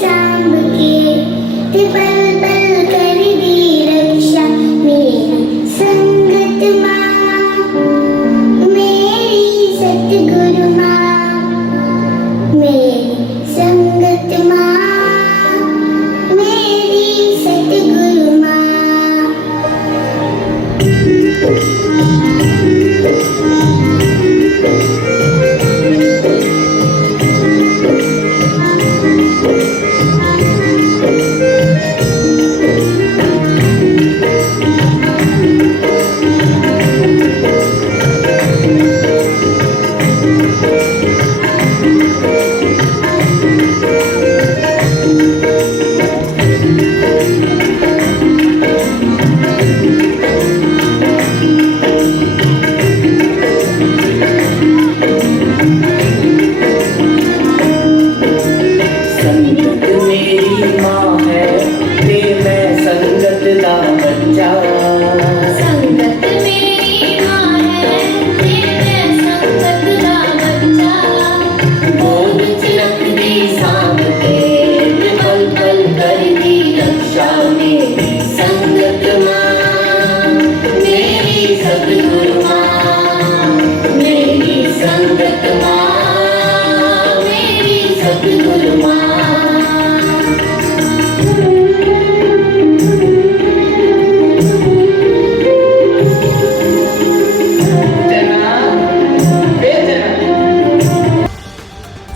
सांभ के ते पल पल कर दी रक्षा मेरी संगत माँ मेरी सतगुरु माँ मेरी संगत माँ मेरी सतगुरु माँ।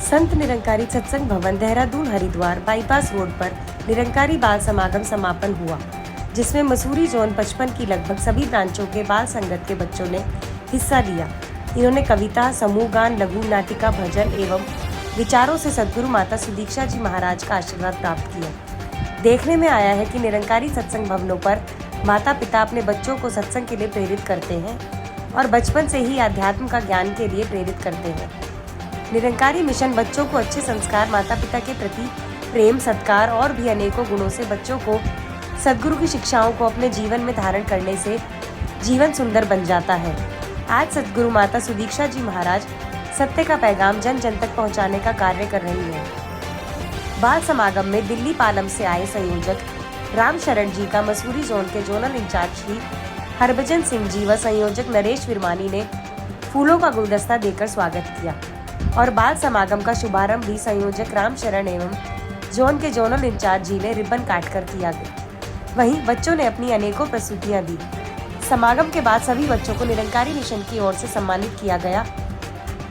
संत निरंकारी सत्संग भवन देहरादून हरिद्वार बाईपास रोड पर निरंकारी बाल समागम समापन हुआ, जिसमें मसूरी जोन 55 की लगभग सभी ब्रांचों के बाल संगत के बच्चों ने हिस्सा लिया। इन्होंने कविता, समूह गान, लघु नाटिका, भजन एवं विचारों से सद्गुरु माता सुदीक्षा जी महाराज का आशीर्वाद प्राप्त किया। देखने में आया है कि निरंकारी सत्संग भवनों पर माता पिता अपने बच्चों को सत्संग के लिए प्रेरित करते हैं और बचपन से ही आध्यात्म का ज्ञान के लिए प्रेरित करते हैं। निरंकारी मिशन बच्चों को अच्छे संस्कार, माता पिता के प्रति प्रेम, सत्कार और भी अनेकों गुणों से बच्चों को सद्गुरु की शिक्षाओं को अपने जीवन में धारण करने से जीवन सुंदर बन जाता है। आज सद्गुरु माता सुदीक्षा जी महाराज सत्य का पैगाम जन जन तक पहुंचाने का कार्य कर रही है। बाल समागम में दिल्ली पालम से आए संयोजक राम शरण जी का मसूरी जोन के जोनल इंचार्ज श्री हरभजन सिंह जी व संयोजक नरेश विरमानी ने फूलों का गुलदस्ता देकर स्वागत किया और बाल समागम का शुभारंभ भी संयोजक राम शरण एवं जोन के जोनल इंचार्ज जी ने रिबन काटकर किया गया। वहीं बच्चों ने अपनी अनेकों प्रस्तुतियां दी। समागम के बाद सभी बच्चों को निरंकारी मिशन की ओर से सम्मानित किया गया।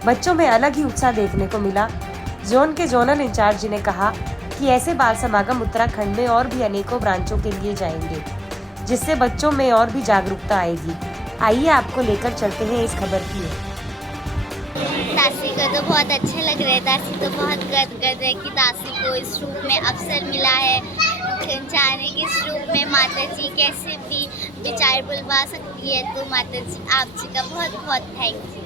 बच्चों में अलग ही उत्साह देखने को मिला। जोन के जोनल इंचार्ज जी ने कहा कि ऐसे बाल समागम उत्तराखंड में और भी अनेकों ब्रांचों के लिए जाएंगे, जिससे बच्चों में और भी जागरूकता आएगी। आइए आपको लेकर चलते हैं इस खबर की ओर। दासी को तो बहुत अच्छे लग रहे हैं। दासी तो बहुत गदगद है कि दासी को इस रूप में अवसर मिला है जाने के इस रूप में माता जी कैसे भी विचार बुलवा सकती है। तो माता जी आप जी का बहुत बहुत थैंक यू।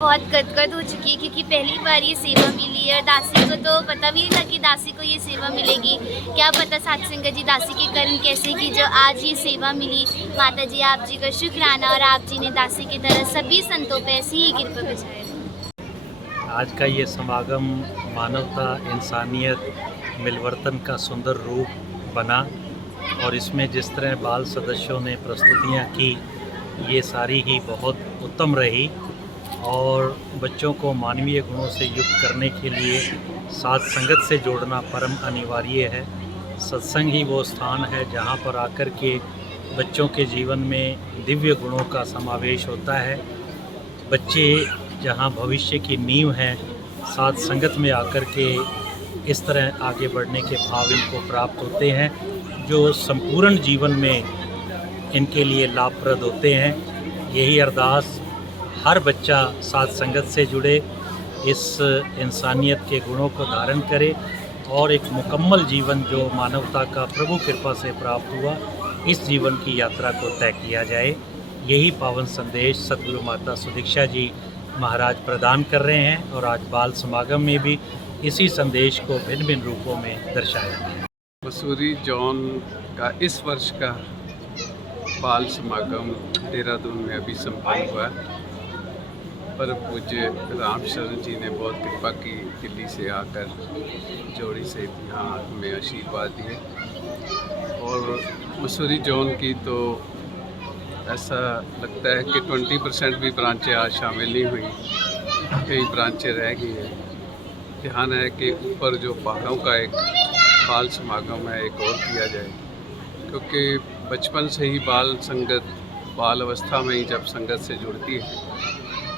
बहुत गदगद हो चुकी है क्योंकि पहली बार ये सेवा मिली है और दासी को तो पता भी नहीं था कि दासी को ये सेवा मिलेगी। क्या पता साथ संगत जी दासी के कर्म कैसे की जो आज ये सेवा मिली। माता जी आप जी का शुक्राना और आप जी ने दासी की तरह सभी संतों पर ऐसी ही कृपा बचाए। आज का ये समागम मानवता, इंसानियत, मिलवर्तन का सुंदर रूप बना और इसमें जिस तरह बाल सदस्यों ने प्रस्तुतियाँ की ये सारी ही बहुत उत्तम रही और बच्चों को मानवीय गुणों से युक्त करने के लिए साथ संगत से जोड़ना परम अनिवार्य है। सत्संग ही वो स्थान है जहाँ पर आकर के बच्चों के जीवन में दिव्य गुणों का समावेश होता है। बच्चे जहाँ भविष्य की नींव है, साथ संगत में आकर के इस तरह आगे बढ़ने के भाव इनको प्राप्त होते हैं जो संपूर्ण जीवन में इनके लिए लाभप्रद होते हैं। यही अरदास हर बच्चा साथ संगत से जुड़े, इस इंसानियत के गुणों को धारण करे और एक मुकम्मल जीवन जो मानवता का प्रभु कृपा से प्राप्त हुआ, इस जीवन की यात्रा को तय किया जाए। यही पावन संदेश सद्गुरु माता सुदीक्षा जी महाराज प्रदान कर रहे हैं और आज बाल समागम में भी इसी संदेश को भिन्न भिन्न रूपों में दर्शाया गया। मसूरी जोन का इस वर्ष का बाल समागम देहरादून में अभी संपन्न हुआ। पर पूज्य राम शरण जी ने बहुत कृपा की, दिल्ली से आकर जोड़ी से यहाँ हमें आशीर्वाद दिए। और मसूरी जोन की तो ऐसा लगता है कि 20% भी ब्रांचें आज शामिल नहीं हुई, कई ब्रांचें रह गई हैं। ध्यान है कि ऊपर जो पहाड़ों का एक बाल समागम है एक और किया जाए, क्योंकि बचपन से ही बाल संगत बाल अवस्था में ही जब संगत से जुड़ती है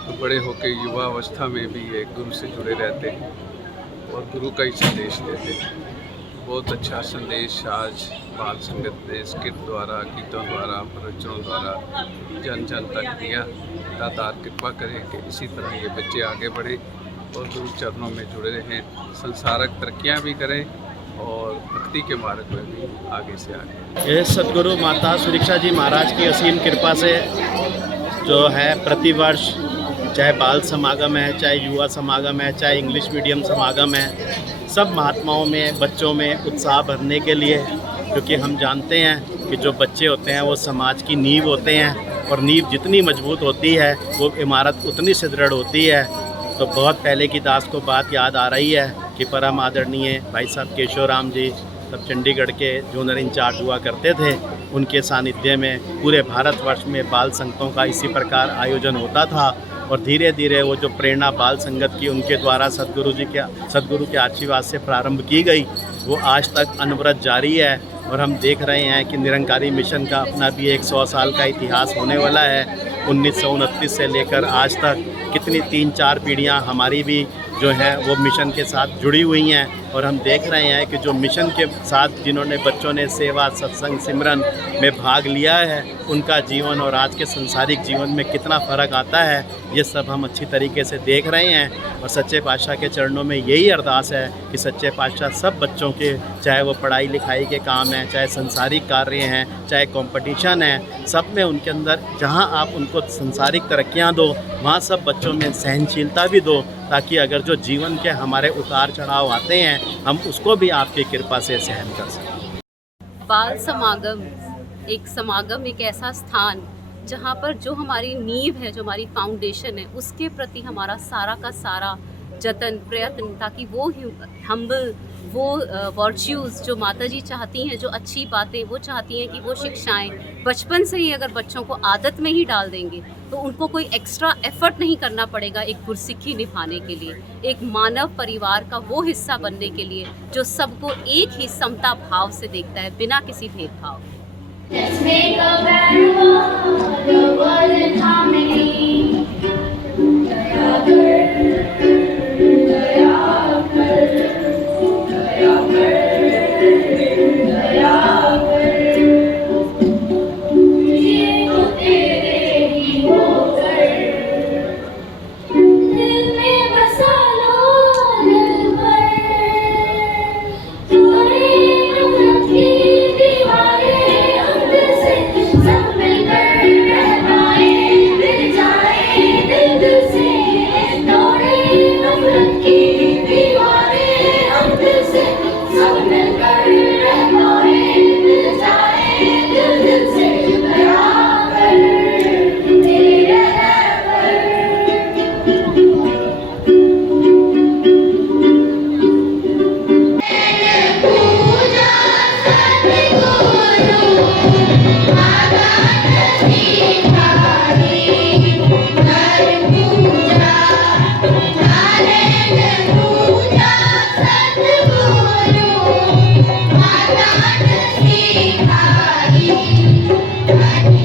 तो बड़े होकर युवा अवस्था में भी एक गुरु से जुड़े रहते हैं और गुरु का ही संदेश देते हैं। बहुत अच्छा संदेश आज बाल संगत ने स्किट द्वारा, गीतों द्वारा, प्रवचनों द्वारा जन जन तक दिया। दातार कृपा करें कि इसी तरह ये बच्चे आगे बढ़ें और गुरु चरणों में जुड़े रहें, संसारक तरक्कियाँ भी करें और भक्ति के मार्ग में भी आगे से आगे। ये सद्गुरु माता सुरीक्षा जी महाराज की असीम कृपा से जो है प्रतिवर्ष चाहे बाल समागम है, चाहे युवा समागम है, चाहे इंग्लिश मीडियम समागम है, सब महात्माओं में बच्चों में उत्साह भरने के लिए, क्योंकि हम जानते हैं कि जो बच्चे होते हैं वो समाज की नींव होते हैं और नींव जितनी मजबूत होती है वो इमारत उतनी सुदृढ़ होती है। तो बहुत पहले की दास को बात याद आ रही है कि परम आदरणीय भाई साहब केशवराम जी तब चंडीगढ़ के जोनल इंचार्ज हुआ करते थे, उनके सानिध्य में पूरे भारतवर्ष में बाल संगतों का इसी प्रकार आयोजन होता था। और धीरे धीरे वो जो प्रेरणा बाल संगत की उनके द्वारा सद्गुरु के आशीर्वाद से प्रारंभ की गई, वो आज तक अनवरत जारी है। और हम देख रहे हैं कि निरंकारी मिशन का अपना भी एक 100 साल का इतिहास होने वाला है। 1929 से लेकर आज तक कितनी 3-4 पीढ़ियाँ हमारी भी जो हैं वो मिशन के साथ जुड़ी हुई हैं। और हम देख रहे हैं कि जो मिशन के साथ जिन्होंने बच्चों ने सेवा, सत्संग, सिमरन में भाग लिया है, उनका जीवन और आज के संसारिक जीवन में कितना फ़र्क आता है, ये सब हम अच्छी तरीके से देख रहे हैं। और सच्चे पातशाह के चरणों में यही अरदास है कि सच्चे पातशाह सब बच्चों के, चाहे वो पढ़ाई लिखाई के काम हैं, चाहे संसारिक कार्य हैं, चाहे कंपटीशन है, सब में उनके अंदर जहाँ आप उनको संसारिक तरक्कियाँ दो, वहाँ सब बच्चों में सहनशीलता भी दो, ताकि अगर जो जीवन के हमारे उतार चढ़ाव आते हैं हम उसको भी आपकी कृपा से सहन कर सकें। बाल समागम एक ऐसा स्थान जहाँ पर जो हमारी नींव है, जो हमारी फाउंडेशन है, उसके प्रति हमारा सारा का सारा जतन, प्रयत्न, ताकि वो हम्बल, वो वर्च्यूज़ जो माता जी चाहती हैं, जो अच्छी बातें वो चाहती हैं कि वो शिक्षाएं बचपन से ही अगर बच्चों को आदत में ही डाल देंगे तो उनको कोई एक्स्ट्रा एफर्ट नहीं करना पड़ेगा एक गुरसिक्खी निभाने के लिए, एक मानव परिवार का वो हिस्सा बनने के लिए जो सबको एक ही समता भाव से देखता है, बिना किसी भेदभाव। Let's make a better world, the world in harmony. Daya kar, daya kar, daya kar, daya kar. ये तो तेरे ही होकर दिल में बसा लो दिल भर, तोड़े नफरत की दीवारें सब मिलकर रह पाए, मिल जाए दिल दिल से, तोड़े नफरत की दीवारें हम दिल से, सब मिलकर रह पाए, मिल जाए दिल दिल से। दया कर तेरे रहबर, पूजा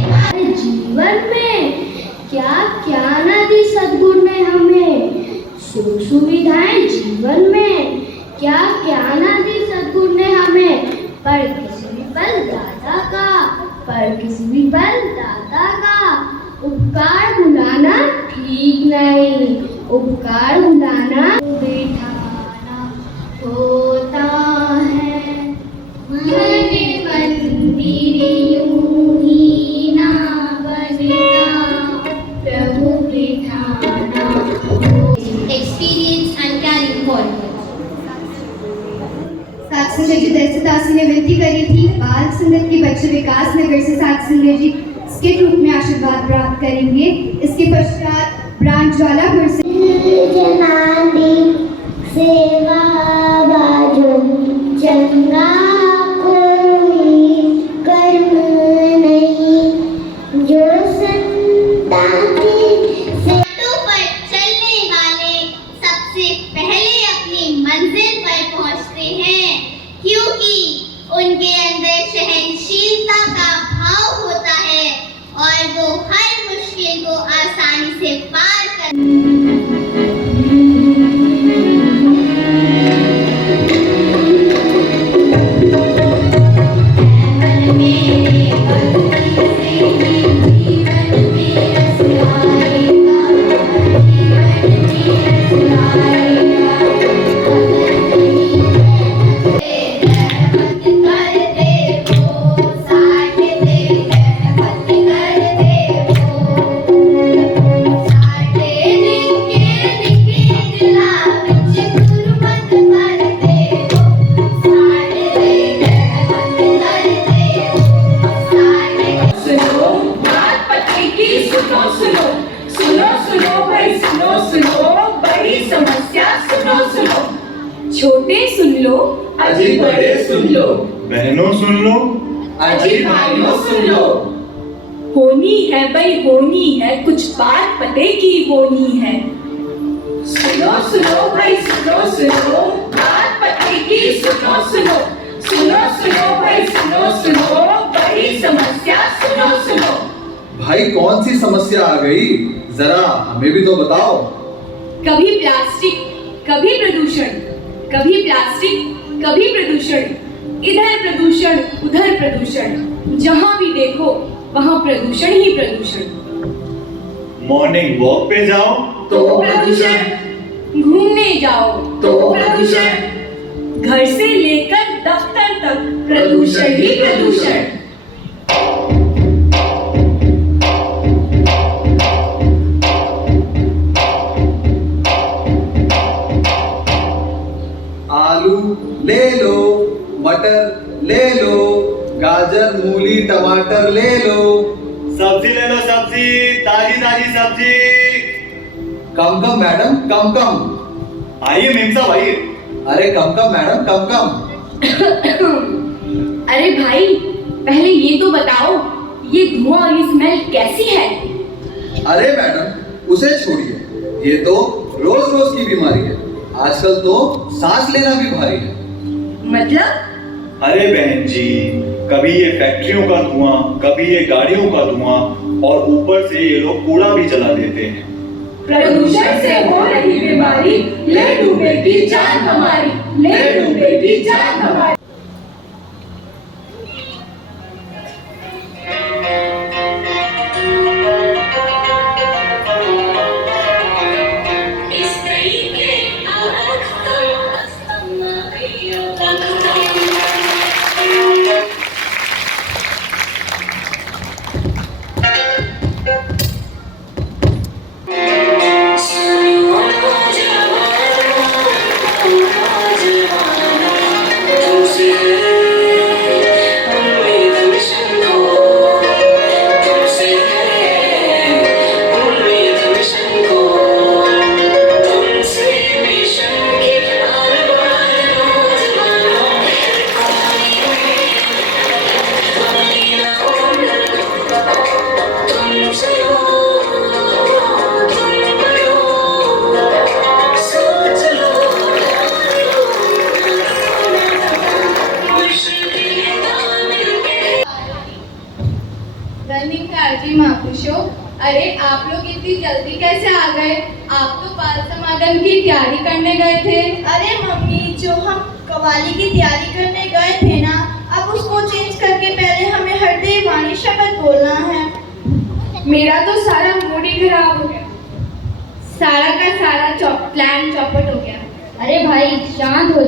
सतगुरु जीवन में क्या क्या न दी सद्गुरु ने हमें, सुख सुविधाएं जीवन में क्या क्या न दी सद्गुरु ने हमें, पर किसी भी बल दाता का, पर किसी भी बल दाता का उपकार भुलाना ठीक नहीं, उपकार भुलाना बिठाना होता है। मन मंदिर यूं ही ना बनता, प्रभु बिठाना। Experience and carry forward. सात संगत जी दर्शदासी ने विनती करी थी, बाल संगत के बच्चे विकास नगर से सात संगत जी स्किट रूप में आशीर्वाद प्राप्त करेंगे। इसके पश्चात ब्रांच ज्वालापुर से जनानी सेवा बाजो चंगा कोई कर्म नहीं जो संता की सेतु पर चलने वाले सबसे पहले अपनी मंजिल पर पहुंचते हैं, क्योंकि उनके अंदर सहनशीलता का भाव होता है और वो हर मुश्किल को आसानी से पार कर छोटे सुन लो, अजी बड़े सुन लो, बहनों सुन लो, अजी भाइयों सुन लो। होनी है भाई होनी है, कुछ बात पते की होनी है। सुनो सुनो भाई सुनो सुनो, बात पते की सुनो सुनो, सुनो सुनो भाई सुनो सुनो, बड़ी समस्या सुनो सुनो। भाई कौन सी समस्या आ गई, जरा हमें भी तो बताओ। कभी प्लास्टिक, कभी प्रदूषण, कभी प्लास्टिक, कभी प्रदूषण, इधर प्रदूषण उधर प्रदूषण, जहाँ भी देखो वहाँ प्रदूषण ही प्रदूषण। मॉर्निंग वॉक पे जाओ तो प्रदूषण, घूमने जाओ तो प्रदूषण, घर से लेकर दफ्तर तक प्रदूषण ही प्रदूषण। आलू ले लो, मटर ले लो, गाजर मूली टमाटर ले लो, सब्जी ले लो, सब्जी ताजी ताजी सब्जी। कम कम मैडम कम कम। आइए मेम साहब आइए। अरे कम कम मैडम कम कम। अरे भाई पहले ये तो बताओ, ये धुआं और ये स्मेल कैसी है? अरे मैडम उसे छोड़िए, ये तो रोज रोज की बीमारी है, आजकल तो सांस लेना भी भारी है। मतलब? अरे बहन जी, कभी ये फैक्ट्रियों का धुआं, कभी ये गाड़ियों का धुआं, और ऊपर से ये लोग कूड़ा भी जला देते हैं। प्रदूषण से हो रही बीमारी, ले डूबेगी जान हमारी, ले डूबेगी जान हमारी। अरे आप लोग इतनी जल्दी कैसे आ गए? आप तो बाल समागम की तैयारी करने गए थे। अरे मम्मी, जो हम कव्वाली की तैयारी करने गए थे ना, अब उसको चेंज करके पहले हमें हरदे वाणी शब्द बोलना है। मेरा तो सारा मूड ही खराब हो गया, सारा का सारा प्लान चौपट हो गया। अरे भाई शांत हो